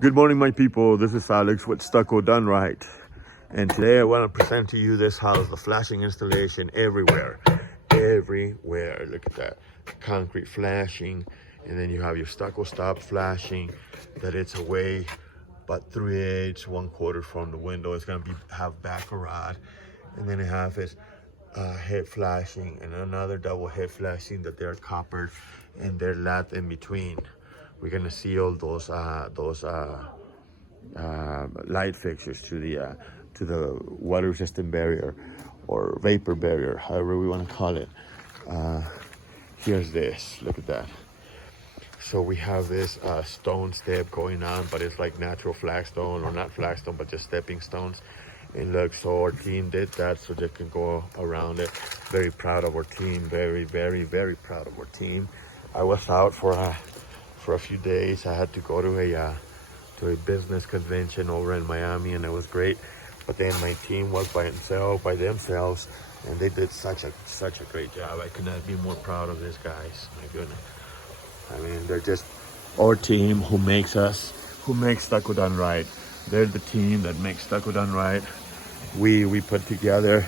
Good morning, my people. This is Alex with Stucco Done Right. And today I want to present to you this house, the flashing installation everywhere. Everywhere. Look at that. Concrete flashing. And then you have your stucco stop flashing that it's away about 3/8, 1/4 from the window. It's going to have back rod. And then it have its head flashing and another double head flashing that they're coppered and they're lath in between. We're gonna seal those light fixtures to the water resistant barrier or vapor barrier, however we want to call it. Here's this. Look at that. So we have this stone step going on, but it's like natural flagstone, or not flagstone, but just stepping stones. And look, so our team did that so they can go around it. Very proud of our team. Very, very, very proud of our team. I was out for a few days. I had to go to a business convention over in Miami, and it was great. But then my team was by themselves, and they did such a great job. I could not be more proud of these guys. My goodness. I mean, they're just our team who makes Stucco Done Right. They're the team that makes Stucco Done Right. We put together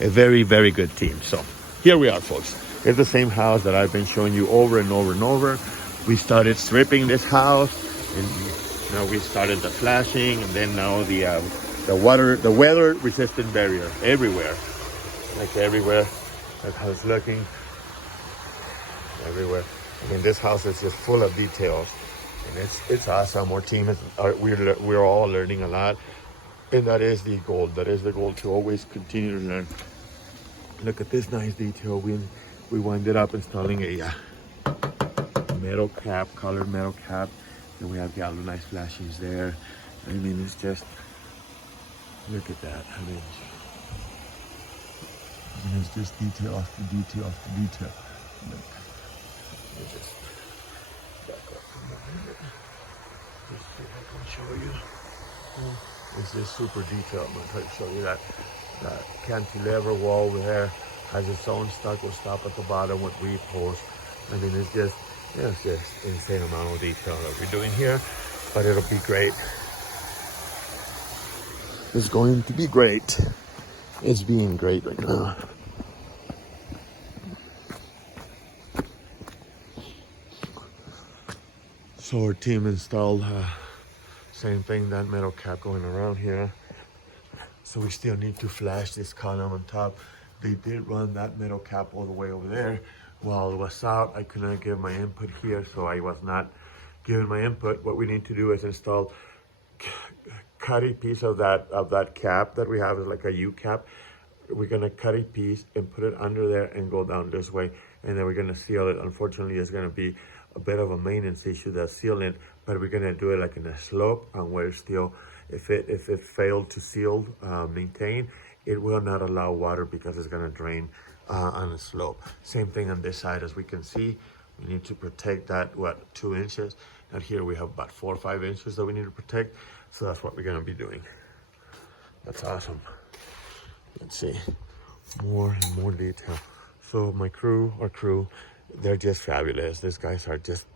a very, very good team. So here we are, folks. It's the same house that I've been showing you over and over and over. We started stripping this house, and now we started the flashing, and then now the weather resistant barrier everywhere. Like everywhere. That's how it's looking. Everywhere. I mean, this house is just full of details, and it's awesome. Our team we're all learning a lot, and that is the goal. That is the goal, to always continue to learn. Look at this nice detail. We winded up installing a metal cap, colored metal cap, and we have galvanized flashings there. I mean, it's just, look at that. I mean, it's just detail after detail after detail. Look. Let me just back up a moment. Let's see if I can show you. It's just super detailed. I'm gonna try to show you that cantilever wall over there has its own stucco stop at the bottom with weave posts. I mean, it's just insane amount of detail that we're doing here, but it'll be great. It's going to be great. It's being great right now. So our team installed same thing, that metal cap going around here. So we still need to flash this column on top. They did run that metal cap all the way over there. While it was out, I could not give my input here, so I was not giving my input. What we need to do is install cut a piece of that cap that we have, is like a U cap. We're gonna cut a piece and put it under there and go down this way, and then we're gonna seal it. Unfortunately, it's gonna be a bit of a maintenance issue, that sealing, but we're gonna do it like in a slope, and where still, if it failed to seal, maintain, it will not allow water because it's gonna drain on a slope. Same thing on this side. As we can see, we need to protect that 2 inches, and here we have about 4 or 5 inches that we need to protect. So that's what we're gonna be doing. That's awesome. Let's see, more and more detail. So our crew, they're just fabulous. These guys are just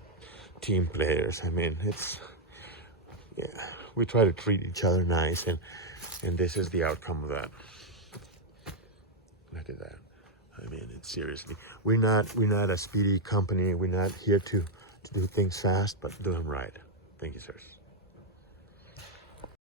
team players. I mean, we try to treat each other nice, and this is the outcome of that. Look at that. I mean, it's seriously, we're not a speedy company. We're not here to do things fast, but do them right. Thank you, sirs.